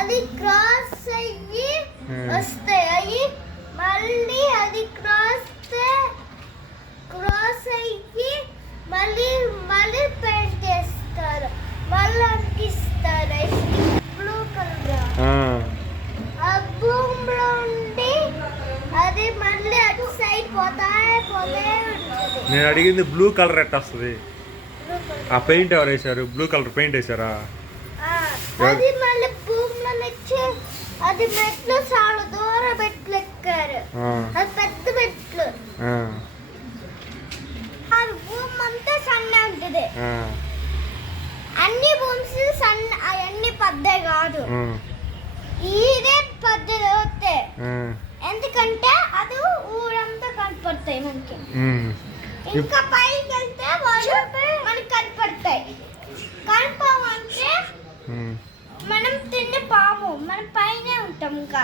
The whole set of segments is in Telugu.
అది క్రాస్ అయ్యి వస్తాయి అయ్యి మళ్ళీ అది క్రాస్ అయ్యి మళ్ళీ పెయింట్ చేస్తారు మళ్ళీ అంటిస్తారు బ్లూ కలర్ ఆ భూమిలో ఉండి అది మళ్ళీ అటు సైడ్ పోతే ఉంటుంది. నేను అడిగింది బ్లూ కలర్ ఎట్ట వస్తుంది? ఆ పెయింట్ ఎవరు వేసారు? బ్లూ కలర్ పెయింట్ వేసారా? అది మళ్ళీ భూమిలో నుంచి అది మెట్లు చాలా దూరం మెట్లు ఎక్కారు. అది పెద్ద మెట్లు. అది భూమి అంతా సన్న ఉంటుంది. అన్ని భూమ్స్ సన్న అవన్నీ పెద్దవి కాదు. ఇదే పెద్దది అవుతాయి ఎందుకంటే అది ఊరంతా కనపడతాయి మనకి. ఇంకా పైకి వెళ్తే వాళ్ళు మనకి కనపడతాయి. కనపడవు అంటే మనం తిన్న పాము మనం పైనే ఉంటాం. ఇంకా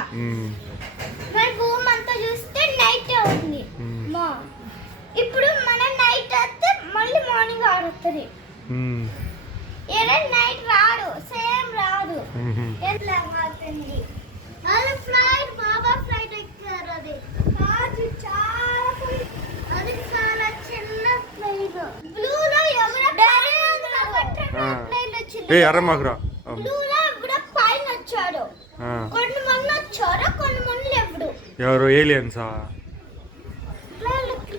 మన భూమి అంతా చూస్తే నైట్ అవుతుంది. ఇప్పుడు మనం నైట్ వస్తే మళ్ళీ మార్నింగ్ ఆడుతుంది. ఏదో నైట్ రాడు సేమ్ రాదు. ఎట్లా మారుతుంది అది ఫ్లైట్ బాబా ఫ్లైట్ ఎక్కారు. అది కాదు అది చాలా చిన్న ఫ్లైట్. బ్లూలో ఎవరో బ్లూలో ఎవరో పైన వచ్చాడు. కొంతమంది వచ్చారు కొంతమంది ఎవరు ఎవరు ఏలియన్సా?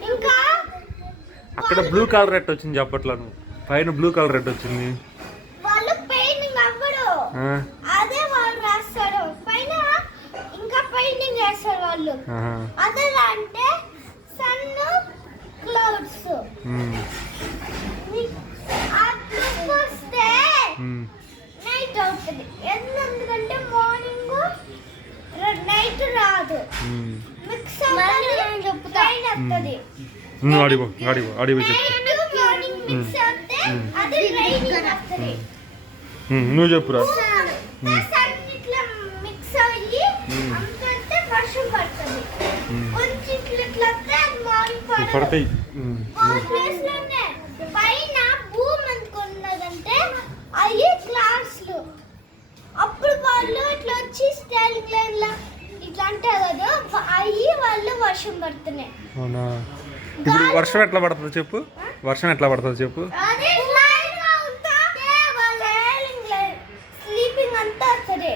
ఇంకా అక్కడ బ్లూ కలర్ రెడ్ వచ్చింది చెప్పట్లను. పైన బ్లూ కలర్ రెడ్ వచ్చింది. వాళ్ళు పెయింటింగ్ అవ్వడు అదే వాళ్ళు రాస్తారు పైన. ఇంకా పెయింటింగ్ వేస్తారు వాళ్ళు. అదే అంటే సన్ క్లౌడ్స్ వస్తే నైట్ అవుతుంది. ఎందుకంటే మార్నింగ్ నైట్ రాదు. మిక్స్ అవుతుంది. నువ్వు చెప్పురా. మిక్స్ అయ్యి అంతే వర్షం పడుతుంది. కొంచెం పడతాయి. పైన భూమి ఎందుకున్నదంటే అవి క్లాస్లు. అప్పుడు వాళ్ళు ఇట్లా వచ్చి స్టైలింగ్ లైన్ లా ఇట్లా అంటారు కదా అవి వాళ్ళు వర్షం పడుతున్నాయి. అవునా? ఇప్పుడు వర్షం ఎట్లా పడుతుంది చెప్పు? వర్షం ఎట్లా పడుతుంది చెప్పు? స్లీపింగ్ అంతా వస్తుంది.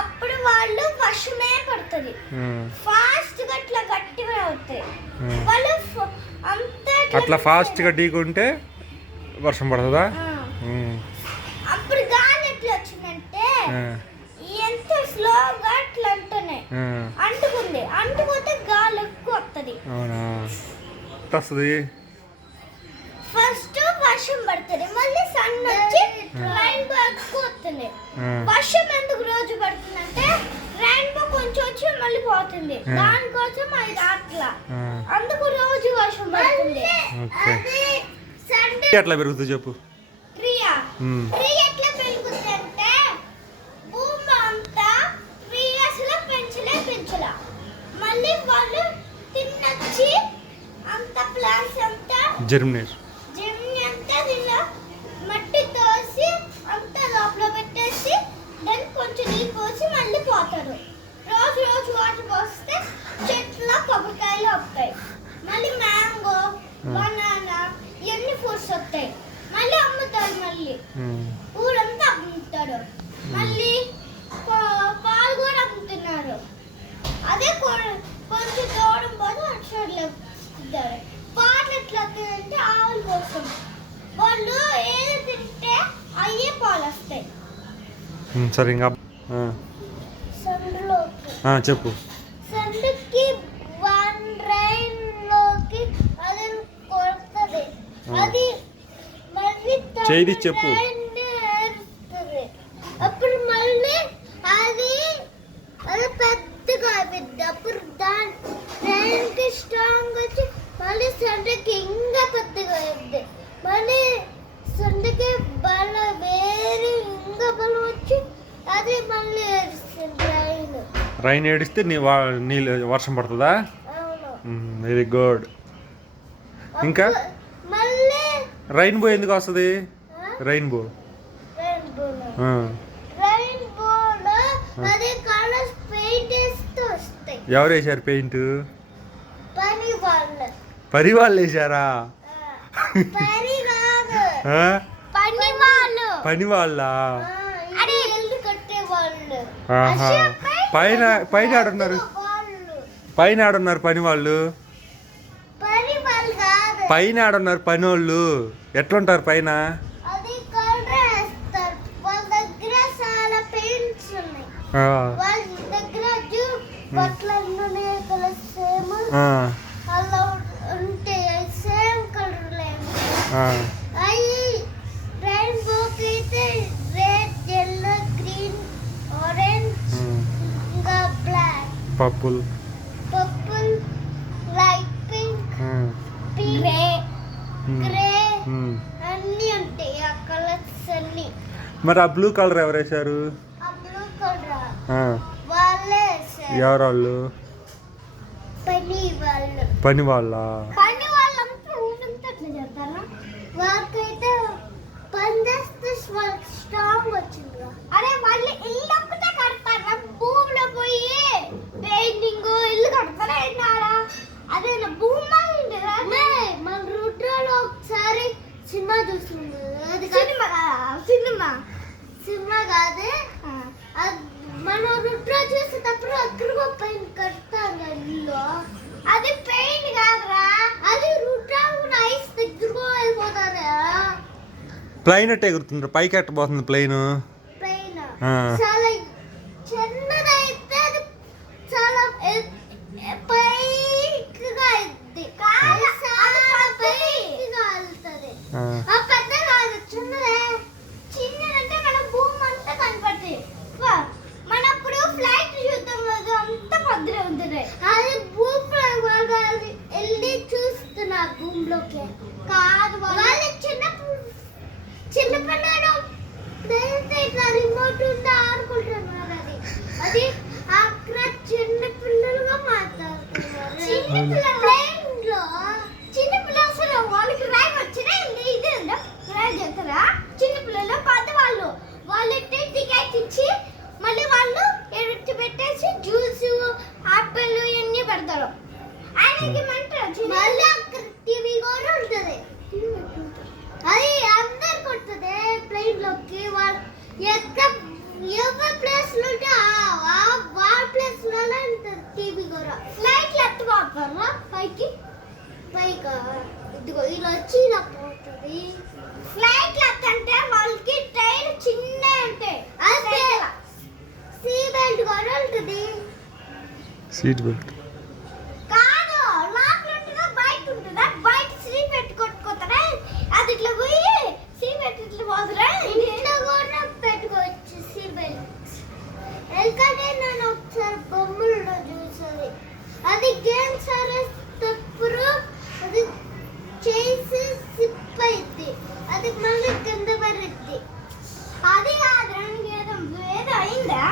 అప్పుడు వాళ్ళు వర్షమే పడుతుంది. ఫాస్ట్ గా అట్లా గట్టిగా అవుతాయి. వాళ్ళు అట్లా ఫాస్ట్ గా ఢీకుంటే వర్షం పడుతుందా? అప్పుడు గాలి ఎట్లా వచ్చిందంటే ఎంత స్లోగా అట్లా అంటున్నాయి అంటుకుంది. అంటుకుంటే గాలి ఎక్కువ వస్తుంది. అవునా? వస్తుంది. ఫస్ట్ వర్షం పడుతుంది మళ్ళీ సన్ వచ్చి రైన్బో ఎక్కువ వస్తుంది. వర్షం ఎందుకు రోజు పడుతుందంటే రైన్బో కొంచెం వచ్చి మళ్ళీ పోతుంది. దానికోసం అది అట్లా అందుకు రోజు వర్షం పడుతుంది. ఎట్లా పెరుగుతుంది చెప్పు? ట్రీ ఎట్లా పెరుగుతుంది అంటే భూమి అంతా 3 years లో పెంచలే మళ్ళీ వాళ్ళు తినొచ్చి అంత ప్లాంట్స్ అంతా జర్మినేషన్ అంతా దీనిలో మట్టి తోసి అంతా లోపల పెట్టేసి దాన్ని కొంచెం నీళ్ళు పోసి మళ్ళీ పోతారు. రోజు వాటర్ పోస్తే చెట్లు కొబ్బరికాయలు వస్తాయి. మళ్ళీ మ్యాంగో బనానా ఇవన్నీ ఫ్రూట్స్ వస్తాయి. మళ్ళీ అమ్ముతారు. మళ్ళీ ఊరంతా అమ్ముతారు. మళ్ళీ పాలు కూడా అమ్ముతున్నారు. అదే కొంచెం దూరం పోతే అటు పాలు ఎట్లా వస్తాయంటే ఆవుల కోసం వాళ్ళు ఏది తింటే అయ్యే పాలు వస్తాయి. సరే ఇంకా చెప్పు. సందుకి వన్ రైన్ లోకి అది కొడుతుంది. అది మళ్ళీ చేయి చెప్పు. అప్పుడు మళ్ళీ అది పెద్దగా అయిపోద్ది. అప్పుడు దాని రైన్కి స్ట్రాంగ్ వచ్చి మళ్ళీ సందుకి ఇంకా పెద్దగా అయింది. మళ్ళీ సందుకి బలం వేరే ఇంకా బలం వచ్చి అది మళ్ళీ రైన్ ఏడిస్తే నీళ్ళు వర్షం పడుతుందా? Very good. ఇంకా రెయిన్బో ఎందుకు వస్తుంది? రెయిన్బో అది కలర్స్ పెయింట్ వేస్తే వస్తాయి. ఎవరు వేశారు పెయింట్? పని వాళ్ళు. పని వాళ్ళు వేశారా? పని కాదు, ఆ? పని వాళ్ళు. పని వాళ్ళ? అరే ఇల్లు కట్టే వాళ్ళు. ఆహా. పైన పైన ఆడున్నారు, పైన ఆడున్నారు పని వాళ్ళు. పని వాళ్ళు కాదు. పైన ఆడున్నారు పని వాళ్ళు. ఎట్లుంటారు పైన? అది కలర్ వేస్తారు. వాళ్ళ దగ్గర చాలా పెయింట్స్ ఉన్నాయి. ఆ, వాళ్ళ దగ్గర బట్టలన్నీ కలర్ సేమ్ ఆ, అలా ఉంటాయి. సేమ్ కలర్ ఆ. అవి రెయిన్బోకి అయితే రెడ్, ఎల్లో, గ్రీన్, ఆరెంజ్, ఇంకా బ్లాక్, పప్పులు. Purple, light pink, grey, grey అన్నీ ఉంటాయి. ఆ కలర్స్ అన్నీ. మరి ఆ బ్లూ కలర్ ఎవరు వేశారు? ఆ బ్లూ కలర్ ఆ, వాళ్ళే వేశారు. ఎవరు వాళ్ళు? పని వాళ్ళు. పని వాళ్ళ? పని వాళ్ళంతా ఊరంతా అట్లా చేస్తారా? వాళ్ళకైతే పని చేస్తే వాళ్ళకి స్ట్రాంగ్ వచ్చింది. అరే వాళ్ళు ఇల్లు ఒక్కటే కడతారా? భూమిలో పోయి పెయింటింగ్ ఇల్లు కడతారా ఏంటారా? అదే భూమి ఉండేదా? మన రుద్రలో ఒకసారి సినిమా చూస్తుంది. అది సినిమా సినిమా కాదే. మన రుద్ర చూసేటప్పుడు అక్కడ పెయింట్ కడతారు ఇల్లు. అది పెయింట్ కాదురా, అది రుద్ర ఐస్ దగ్గరకు వెళ్ళిపోతారా. ప్లైన్ ఎట్ట ఎగురుతుంది? పైకి ఎట్టబోతుంది ప్లైన్? పెయిన్ ఆ. చాలా చిన్నదైతే అది చాలా పైకిగా అయింది. చాలా పైకిగా వెళ్తుంది. ఆ. ఆ పెద్ద కాదు, చిన్నదే. చిన్నదంటే మన భూమి అంతా కనపడుతుంది. మనప్పుడు ఫ్లైట్ చూద్దాం కదా, అంత పెద్దగా ఉంటుంది. అది భూమిలో అది వెళ్ళి చూస్తున్నా భూమిలోకి కాదు. వాళ్ళు చిన్నపిల్లలు ఇట్లా రిమోట్ ఉంటే ఆడుకుంటున్నారు. అది అది అక్కడ చిన్న పిల్లలుగా మాట్లాడుతున్నారు. చిన్న పిల్లలు అసలు వాళ్ళకి రైమ్ వచ్చినా ఇది రైమ్ చేస్తారా? చిన్న పిల్లలు పెద్దవాళ్ళు వాళ్ళు టికెట్ ఇచ్చి మళ్ళీ వాళ్ళు ఎడుతు పెట్టేసి జ్యూస్, ఆపిల్ ఇవన్నీ పెడతారు. ఆయనకి మళ్ళీ అక్కడ టీవీ కూడా ఉంటుంది. అది అందరు కొడుతుంది ప్లేన్ లోకి. వాళ్ళు ఎవరి ప్లేస్ లో ఉంటే వాళ్ళ ప్లేస్ లోనే ఉంటుంది టీవీ కూడా. ఫ్లైట్ ఎత్తుకోతారా పైకి? పైగా ఇదిగో ఇలా వచ్చి ఇలా పోతుంది. ఫ్లైట్ ఎత్తంటే వాళ్ళకి టైర్ చిన్న ఉంటాయి. అదే సీట్ బెల్ట్ కూడా ఉంటుంది. సీట్ బెల్ట్ కాదు, లోపల ఉంటుందా బయట ఉంటుందా? బయట సీట్ బెల్ట్ కొట్టుకోతారా? అది ఇట్లా పోయి సీట్ బెల్ట్ ఇట్లా పోదురా. ఇంట్లో కూడా పెట్టుకోవచ్చు సీట్ బెల్ట్. ఎందుకంటే నేను ఒకసారి బొమ్మలో చూసాను. అది గేమ్స్ ఆడేటప్పుడు అది చేసి సిప్ అయింది. అది మళ్ళీ కింద పడుద్ది. అది కాదు, ఏదో అయిందా?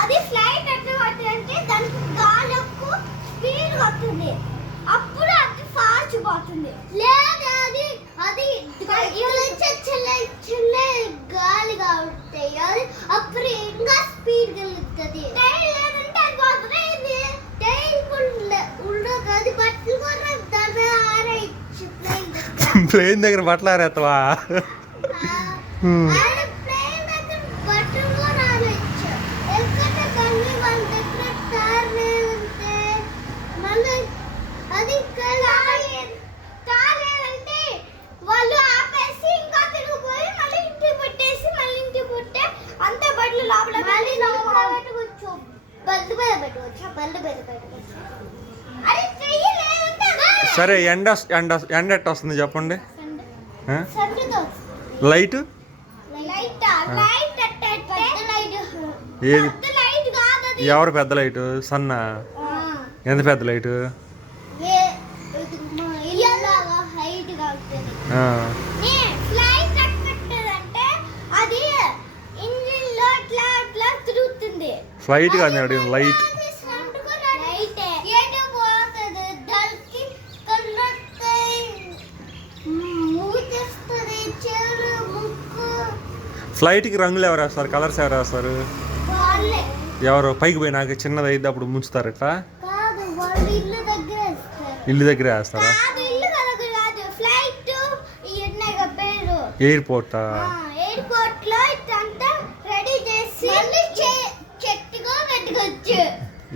అది ఫ్లైట్ ఎట్లా పట్టిందంటే దానికి గాలి ఎక్కువ స్పీడ్ వస్తుంది. అప్పుడు అది ఫాస్ట్ పోతుంది. లేదా అది అది గాలిగా ఉంటాయి. అది అప్పుడు ఇంకా స్పీడ్ వెళ్తుంది. టైర్ లేదంటే అది పోతుంది. ఇది టైర్ ఉండదు. అది బట్టలు కూడా దాని ఆరేయచ్చు. ప్లేన్ దగ్గర బట్టలు ఆరేస్తావా? ప్లేన్ దగ్గర బట్టలు కూడా ఆరేయచ్చు. ఎందుకంటే కన్నీ వాళ్ళ దగ్గర కార్ లేదంటే మళ్ళీ అది కార్ లేదంటే వాళ్ళు ఆపేసి ఇంకా తిరిగిపోయి మళ్ళీ ఇంటికి పెట్టేసి మళ్ళీ ఇంటికి పుట్టే అంతే బట్టలు లోపల మళ్ళీ లోపల పెట్టుకోవచ్చు. బల్లి మీద పెట్టుకోవచ్చు. బల్లి మీద పెట్టుకోవచ్చు. అది చెయ్యలేదంటే సరే, ఎండ ఎండ ఎట్ట వస్తుంది చెప్పండి? ఆ? సండుతో లైట్ లైట్ లైట్ పెద్ద లైట్. ఏది? పెద్ద లైట్ కాదు అది. ఎవరు పెద్ద లైట్? సన్నా? ఎంత పెద్ద లైట్? ఇలాగా హైట్ గా ఉంటుంది. ఫ్లైట్ పెట్టదంటే అది ఇంజిన్ లో ఇట్లా ఇట్లా తిరుగుతుంది. ఫ్లైట్ కాదు అడిగిన, లైట్. ఫ్లైట్కి రంగులు ఎవరు వేస్తారు? కలర్స్ ఎవరు వేస్తారు? ఎవరు పైకి పోయినాక చిన్నది అయితే అప్పుడు ముంచుతారట. కాదు వాళ్ళు ఇల్లు దగ్గర వేస్తారు. ఇల్లు దగ్గరే వేస్తారా? కాదు ఇల్లు దగ్గర కాదు, ఫ్లైట్ ఉన్నాయి కదా పేరు. ఎయిర్పోర్ట్. ఎయిర్పోర్ట్ లో ఇదంతా రెడీ చేసి మళ్ళీ చెట్టుగా పెట్టుకోవచ్చు.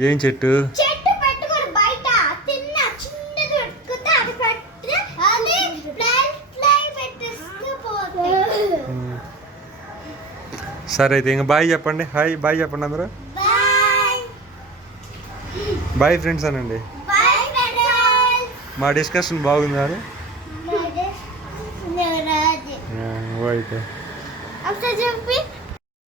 ఏం చెట్టు? చెట్టు పెట్టుకోరు బయట, చిన్నది పెట్టుకుంటే అది పెట్టి అది ఫ్లై పెట్టేస్తే పోతుంది. సరే అయితే ఇంకా బాయ్ చెప్పండి. హాయ్ బాయ్ చెప్పండి అందరూ. బాయ్ బాయ్ ఫ్రెండ్స్ అనండి. Bye friends. మా డిస్కషన్ బాగుంది అని అయితే అయితే అప్పుడు చెప్పి